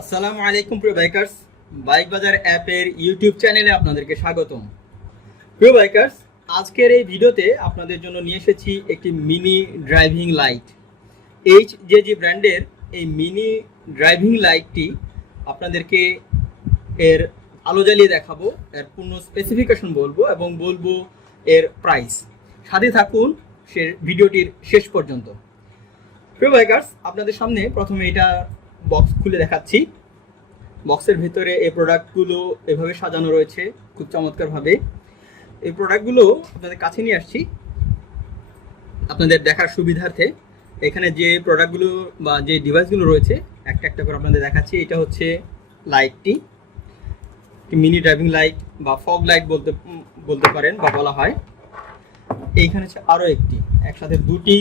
আসসালামু আলাইকুম প্রিয় বাইকার্স, বাইক বাজার অ্যাপের ইউটিউব চ্যানেলে আপনাদেরকে স্বাগতম। প্রিয় বাইকার্স, আজকের এই ভিডিওতে আপনাদের জন্য নিয়ে এসেছি একটি মিনি ড্রাইভিং লাইট। HJG ব্র্যান্ডের এই মিনি ড্রাইভিং লাইটটি আপনাদেরকে এর আলো জ্বালিয়ে দেখাবো, এর পূর্ণ স্পেসিফিকেশন বলবো এবং বলবো এর প্রাইস। সাথে থাকুন ভিডিওটির শেষ পর্যন্ত। প্রিয় বাইকার্স, আপনাদের সামনে প্রথমে এটা বক্স খুলে দেখাচ্ছি। বক্সের ভিতরে এই প্রোডাক্টগুলো এভাবে সাজানো রয়েছে খুব চমৎকারভাবে। এই প্রোডাক্টগুলো আপনাদের কাছে নিয়ে আসছি আপনাদের দেখার সুবিধার্থে। এখানে যে প্রোডাক্টগুলো বা যে ডিভাইসগুলো রয়েছে একটা একটা করে আপনাদের দেখাচ্ছি। এটা হচ্ছে লাইটটি, মিনি ড্রাইভিং লাইট বা ফগ লাইট বলতে পারেন বা বলা হয়। এইখানে হচ্ছে আরও একটি, একসাথে দুটি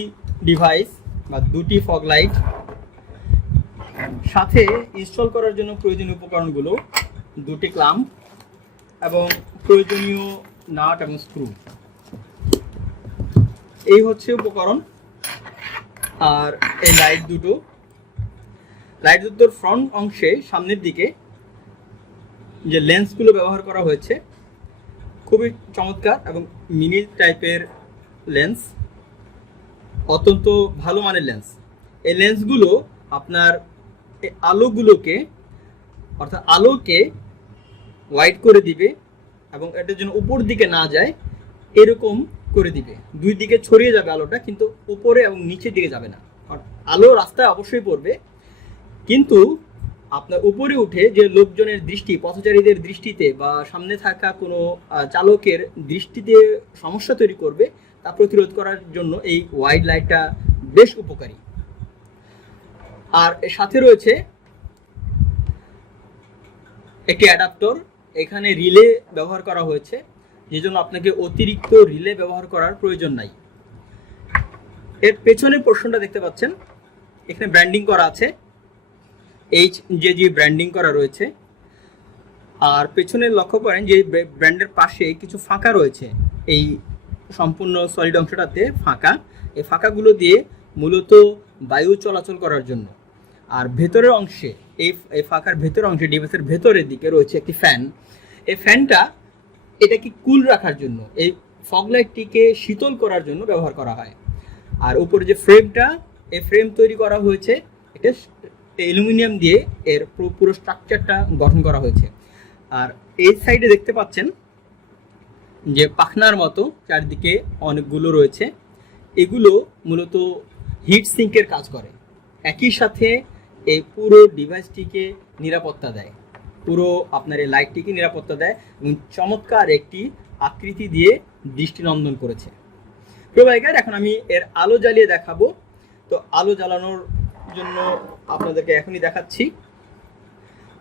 ডিভাইস বা দুটি ফগ লাইট। সাথে ইনস্টল করার জন্য প্রয়োজনীয় উপকরণগুলো দুটি ক্লাম্প এবং প্রয়োজনীয় নাট এবং স্ক্রু। এই হচ্ছে উপকরণ। আর এই লাইট দুটোর ফ্রন্ট অংশে সামনের দিকে যে লেন্সগুলো ব্যবহার করা হয়েছে খুবই চমৎকার এবং মিনি টাইপের লেন্স, অত্যন্ত ভালো মানের লেন্স। এই লেন্সগুলো আপনার আলোগুলোকে অর্থাৎ আলোকে হোয়াইট করে দিবে এবং এটার জন্য উপর দিকে না যায় এরকম করে দিবে। দুই দিকে ছড়িয়ে যাবে আলোটা, কিন্তু উপরে এবং নিচের দিকে যাবে না। আলো রাস্তায় অবশ্যই পড়বে, কিন্তু আপনার উপরে উঠে যে লোকজনের দৃষ্টি, পথচারীদের দৃষ্টিতে বা সামনে থাকা কোনো চালকের দৃষ্টিতে সমস্যা তৈরি করবে তা প্রতিরোধ করার জন্য এই হোয়াইট লাইটটা বেশ উপকারী। আর এর সাথে রয়েছে একটি অ্যাডাপ্টর। এখানে রিলে ব্যবহার করা হয়েছে, যে জন্য আপনাকে অতিরিক্ত রিলে ব্যবহার করার প্রয়োজন নাই। এর পেছনের পোর্শনটা দেখতে পাচ্ছেন, এখানে ব্র্যান্ডিং করা আছে, HJG ব্র্যান্ডিং করা রয়েছে। আর পেছনে লক্ষ্য করেন যে ব্র্যান্ডের পাশে কিছু ফাঁকা রয়েছে, এই সম্পূর্ণ সলিড অংশটাতে ফাঁকা। এই ফাঁকাগুলো দিয়ে মূলত বায়ু চলাচল করার জন্য। আর ভেতরের অংশে এই ফাঁকার ভেতরের অংশে ডিভাইসের ভেতরের দিকে রয়েছে একটি ফ্যান। এই ফ্যানটা এটাকে কুল রাখার জন্য, এই ফগ লাইটটিকে শীতল করার জন্য ব্যবহার করা হয়। আর উপরে যে ফ্রেমটা, এই ফ্রেম তৈরি করা হয়েছে এটা অ্যালুমিনিয়াম দিয়ে, এর পুরো স্ট্রাকচারটা গঠন করা হয়েছে। আর এই সাইডে দেখতে পাচ্ছেন যে পাখনার মতো চারদিকে অনেকগুলো রয়েছে, এগুলো মূলত হিট সিঙ্কের কাজ করে। একই সাথে এই পুরো ডিভাইসটিকে নিরাপত্তা দেয়, পুরো আপনার এই লাইটটিকে নিরাপত্তা দেয় এবং চমৎকার একটি আকৃতি দিয়ে দৃষ্টিনন্দন করেছে। প্রিয় বাইকার, এখন আমি এর আলো জ্বালিয়ে দেখাবো। তো আলো জ্বালানোর জন্য আপনাদেরকে এখনই দেখাচ্ছি।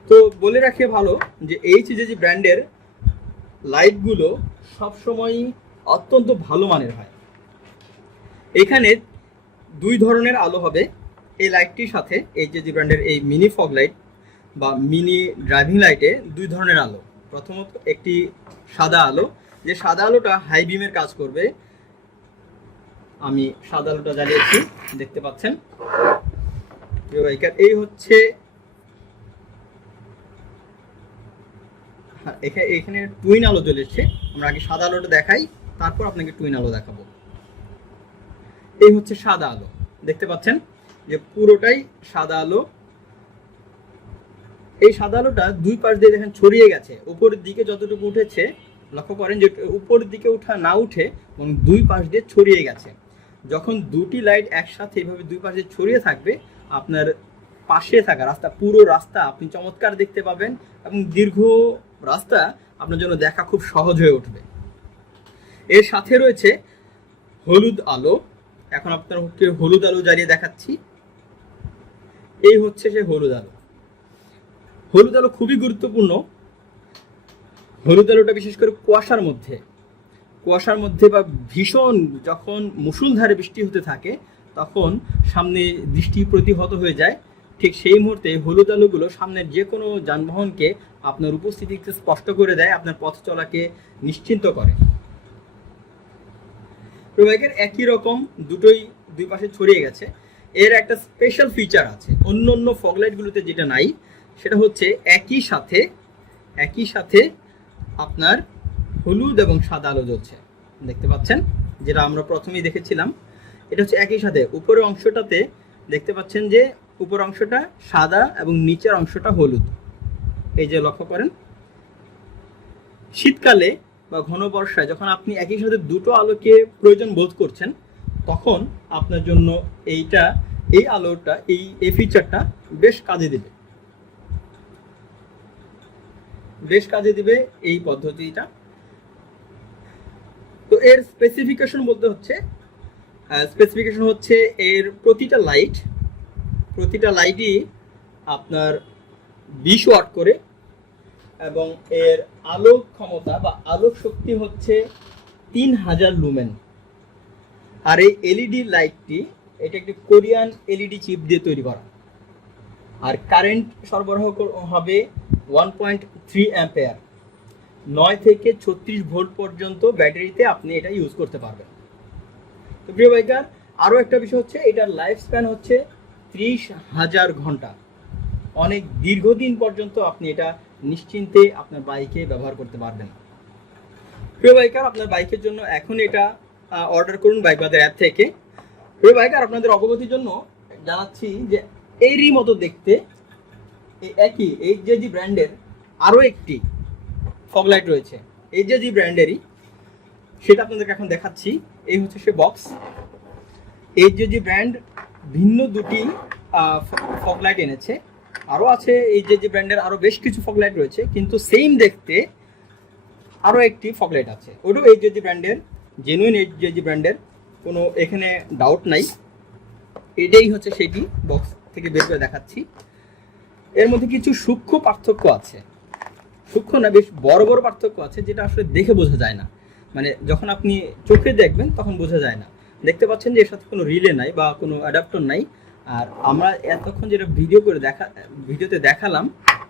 তো বলে রাখে ভালো যে HJG ব্র্যান্ডের লাইটগুলো সবসময়ই অত্যন্ত ভালো মানের হয়। এখানে দুই ধরনের আলো হবে এই লাইটটির সাথে। HJG ব্র্যান্ডের এই মিনি ফগ লাইট বা মিনি ড্রাইভিং লাইটে দুই ধরনের আলো। প্রথমত একটি সাদা আলো, যে সাদা আলোটা হাই বিমের কাজ করবে। আমি সাদা আলোটা জ্বালিয়েছি, দেখতে পাচ্ছেন। এই হচ্ছে, এখানে টুইন আলো জ্বলেছে। আমরা আগে সাদা আলোটা দেখাই, তারপর আপনাকে টুইন আলো দেখাবো। এই হচ্ছে সাদা আলো, দেখতে পাচ্ছেন যে পুরোটাই সাদা আলো। এই সাদা আলোটা দুই পাশ দিয়ে দেখেন ছড়িয়ে গেছে। উপরের দিকে যতটুকু উঠেছে লক্ষ্য করেন যে উপরের দিকে না উঠে এবং দুই পাশ দিয়ে ছড়িয়ে গেছে। যখন দুটি লাইট একসাথে এইভাবে দুই পাশে ছড়িয়ে থাকবে, আপনার পাশে থাকা রাস্তা, পুরো রাস্তা আপনি চমৎকার দেখতে পাবেন এবং দীর্ঘ রাস্তা আপনার জন্য দেখা খুব সহজ হয়ে উঠবে। এর সাথে রয়েছে হলুদ আলো। এখন আপনাকে হলুদ আলো জ্বালিয়ে দেখাচ্ছি। এই হচ্ছে সে হলুদ আলো। হলুদ আলো খুবই গুরুত্বপূর্ণ। হলুদ আলোটা বিশেষ করে কুয়াশার মধ্যে বা ভীষণ যখন মুষলধারে বৃষ্টি হতে থাকে তখন সামনে দৃষ্টি প্রতিহত হয়ে যায়। ঠিক সেই মুহূর্তে হলুদ আলোগুলো সামনের যে কোনো যানবাহনকে আপনার উপস্থিতিতে স্পষ্ট করে দেয়, আপনার পথ চলাকে নিশ্চিন্ত করে। প্রোভাইডার একই রকম দুটোই দুই পাশে ছড়িয়ে গেছে। এর একটা স্পেশাল ফিচার আছে, অন্য অন্য ফগ লাইটগুলোতে যেটা নাই। সেটা হচ্ছে একই সাথে আপনার হলুদ এবং সাদা আলো জ্বলছে, দেখতে পাচ্ছেন, যেটা আমরা প্রথমেই দেখেছিলাম। এটা হচ্ছে একই সাথে উপরের অংশটাতে দেখতে পাচ্ছেন যে উপরের অংশটা সাদা এবং নিচের অংশটা হলুদ। এই যে লক্ষ্য করেন, শীতকালে বা ঘন বর্ষায় যখন আপনি একই সাথে দুটো আলোকে প্রয়োজন বোধ করছেন, তখন আপনার জন্য এই আলোটা এই ফিচারটা বেশ কাজে দিবে এই পদ্ধতিটা। তো এর স্পেসিফিকেশন হচ্ছে এর প্রতিটা লাইটই আপনার 20 ওয়াট করে, এবং এর আলোক ক্ষমতা বা আলোক শক্তি হচ্ছে 3000 লুমেন। আর এই এলইডি লাইটটি এটা একটি কোরিয়ান এলইডি চিপ দিয়ে তৈরি করা, আর কারেন্ট সরবরাহ হবে 1.3 অ্যাম্পিয়ার। 9 থেকে 36 ভোল্ট পর্যন্ত ব্যাটারিতে আপনি এটা ইউজ করতে পারবেন। তো প্রিয় বাইকার, আরও একটা বিষয় হচ্ছে এটার লাইফ স্প্যান হচ্ছে 30,000 ঘন্টা। অনেক দীর্ঘদিন পর্যন্ত আপনি এটা নিশ্চিন্তে আপনার বাইকে ব্যবহার করতে পারবেন। প্রিয় বাইকার, আপনার বাইকের জন্য এখন এটা অর্ডার করুন বাইক বাজার অ্যাপ থেকে। প্রিয় বাইকার, আপনাদের অবগতির জন্য জানাচ্ছি যে এরই মতো দেখতে একই HJG ব্র্যান্ডের আরও একটি ফগ লাইট রয়েছে, HJG ব্র্যান্ডেরই, সেটা আপনাদেরকে এখন দেখাচ্ছি। এই হচ্ছে সে বক্স। HJG ব্র্যান্ড ভিন্ন দুটি ফগ লাইট এনেছে, আরও আছে HJG ব্র্যান্ডের আরও বেশ কিছু ফগ লাইট রয়েছে, কিন্তু সেম দেখতে আরও একটি ফগ লাইট আছে, ওটাও HJG ব্র্যান্ডের, জেনুইন HJG ব্র্যান্ডের, কোনো এখানে ডাউট নাই। এটাই হচ্ছে সেটি, বক্স থেকে বের করে দেখাচ্ছি। এর মধ্যে কিছু সূক্ষ্ম পার্থক্য আছে, সূক্ষ্ম না, বেশ বড় বড় পার্থক্য আছে, যেটা আসলে দেখে বোঝা যায় না, মানে যখন আপনি চোখে দেখবেন তখন বোঝা যায় না। দেখতে পাচ্ছেন যে এর সাথে কোনো রিলে নাই বা কোনো অ্যাডাপ্টার নাই, আর আমরা এতক্ষণ যেটা ভিডিওতে দেখালাম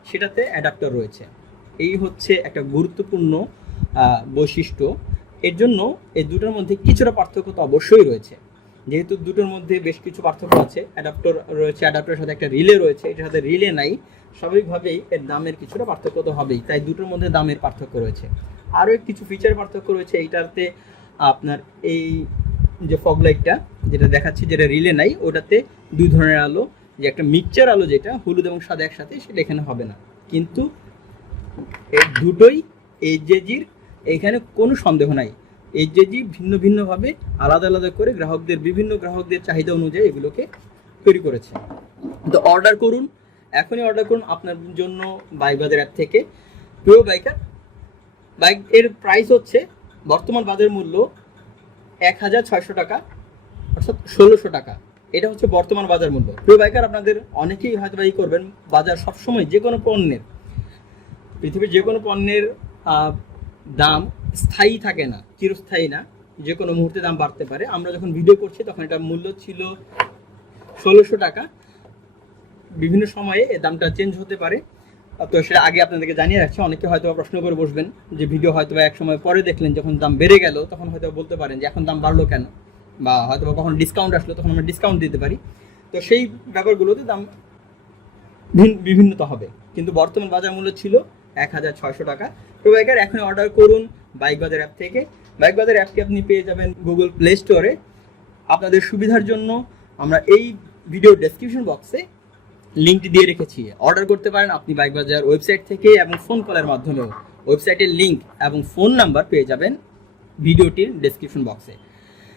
সেটাতে অ্যাডাপ্টার রয়েছে। এই হচ্ছে একটা গুরুত্বপূর্ণ বৈশিষ্ট্য। এর জন্য এই দুটোর মধ্যে কিছুটা পার্থক্য তো অবশ্যই রয়েছে, যেহেতু দুটোর মধ্যে বেশ কিছু পার্থক্য আছে। অ্যাডাপ্টার রয়েছে, অ্যাডাপ্টারের সাথে একটা রিলে রয়েছে, এটার সাথে রিলে নাই, স্বাভাবিকভাবেই এর দামের কিছুটা পার্থক্য তো হবেই, তাই দুটোর মধ্যে দামের পার্থক্য রয়েছে। আরও কিছু ফিচার পার্থক্য রয়েছে। এইটাতে আপনার এই যে ফগ লাইটটা যেটা দেখাচ্ছি, যেটা রিলে নাই, ওটাতে দুই ধরনের আলো, যে একটা মিক্সচার আলো যেটা হলুদ এবং সাদা একসাথে, সেটা এখানে হবে না। কিন্তু এই দুটোই HJGর, এখানে কোনো সন্দেহ নাই। HJG ভিন্ন ভিন্নভাবে আলাদা আলাদা করে বিভিন্ন গ্রাহকদের চাহিদা অনুযায়ী এগুলোকে তৈরি করেছে। তো অর্ডার করুন, এখনই অর্ডার করুন আপনার জন্য বাইক বাজার অ্যাপ থেকে। প্রিয় বাইকার, বাইক এর প্রাইস হচ্ছে বর্তমান বাজার মূল্য 1600 টাকা, অর্থাৎ 1600 টাকা। এটা হচ্ছে বর্তমান বাজার মূল্য। প্রিয় বাইকার, আপনাদের অনেকেই হয়তো বাই করবেন, বাজার সবসময় পৃথিবীর যে কোনো পণ্যের দাম স্থায়ী থাকে না, চিরস্থায়ী না, যে কোনো মুহূর্তে দাম বাড়তে পারে। আমরা যখন ভিডিও করছি তখন এটা মূল্য ছিল 1600 টাকা, বিভিন্ন সময়ে এর দামটা চেঞ্জ হতে পারে। তো সেটা আগে আপনাদেরকে জানিয়ে রাখছি। অনেকে হয়তো প্রশ্ন করে বসবেন যে ভিডিও হয়তো এক সময় পরে দেখলেন, যখন দাম বেড়ে গেল তখন হয়তো বলতে পারেন যে এখন দাম বাড়লো কেন, বা হয়তো কখন ডিসকাউন্ট আসলো তখন আমরা ডিসকাউন্ট দিতে পারি। তো সেই ব্যাপারগুলোতে দাম বিভিন্নতা হবে, কিন্তু বর্তমান বাজার মূল্য ছিল 1600 টাকা। তো বাইকার, এখন অর্ডার করুন বাইক বাজার অ্যাপ থেকে। বাইক বাজার অ্যাপটি আপনি পেয়ে যাবেন গুগল প্লে স্টোরে। আপনাদের সুবিধার জন্য আমরা এই ভিডিও ডেসক্রিপশন বক্সে লিঙ্কটি দিয়ে রেখেছি, অর্ডার করতে পারেন আপনি বাইক বাজার ওয়েবসাইট থেকে, এবং ফোন কলের মাধ্যমেও। ওয়েবসাইটের লিঙ্ক এবং ফোন নাম্বার পেয়ে যাবেন ভিডিওটির ডেসক্রিপশন বক্সে।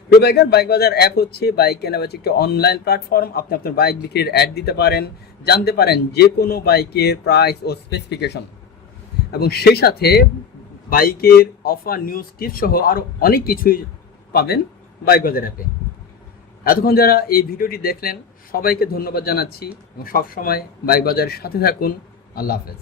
প্রিয় বাইকার, বাইক বাজার অ্যাপ হচ্ছে বাইক কেনাবেচা একটি অনলাইন প্ল্যাটফর্ম। আপনি আপনার বাইক বিক্রির অ্যাড দিতে পারেন, জানতে পারেন যে কোনো বাইকের প্রাইস ও স্পেসিফিকেশন, এবং সেই সাথে বাইকের অফার, নিউজ, টিপস সহ আরও অনেক কিছুই পাবেন বাইক বাজার অ্যাপে। এতক্ষণ যারা এই ভিডিওটি দেখলেন সবাইকে ধন্যবাদ জানাচ্ছি, এবং সবসময় বাইক বাজারের সাথে থাকুন। আল্লাহ হাফেজ।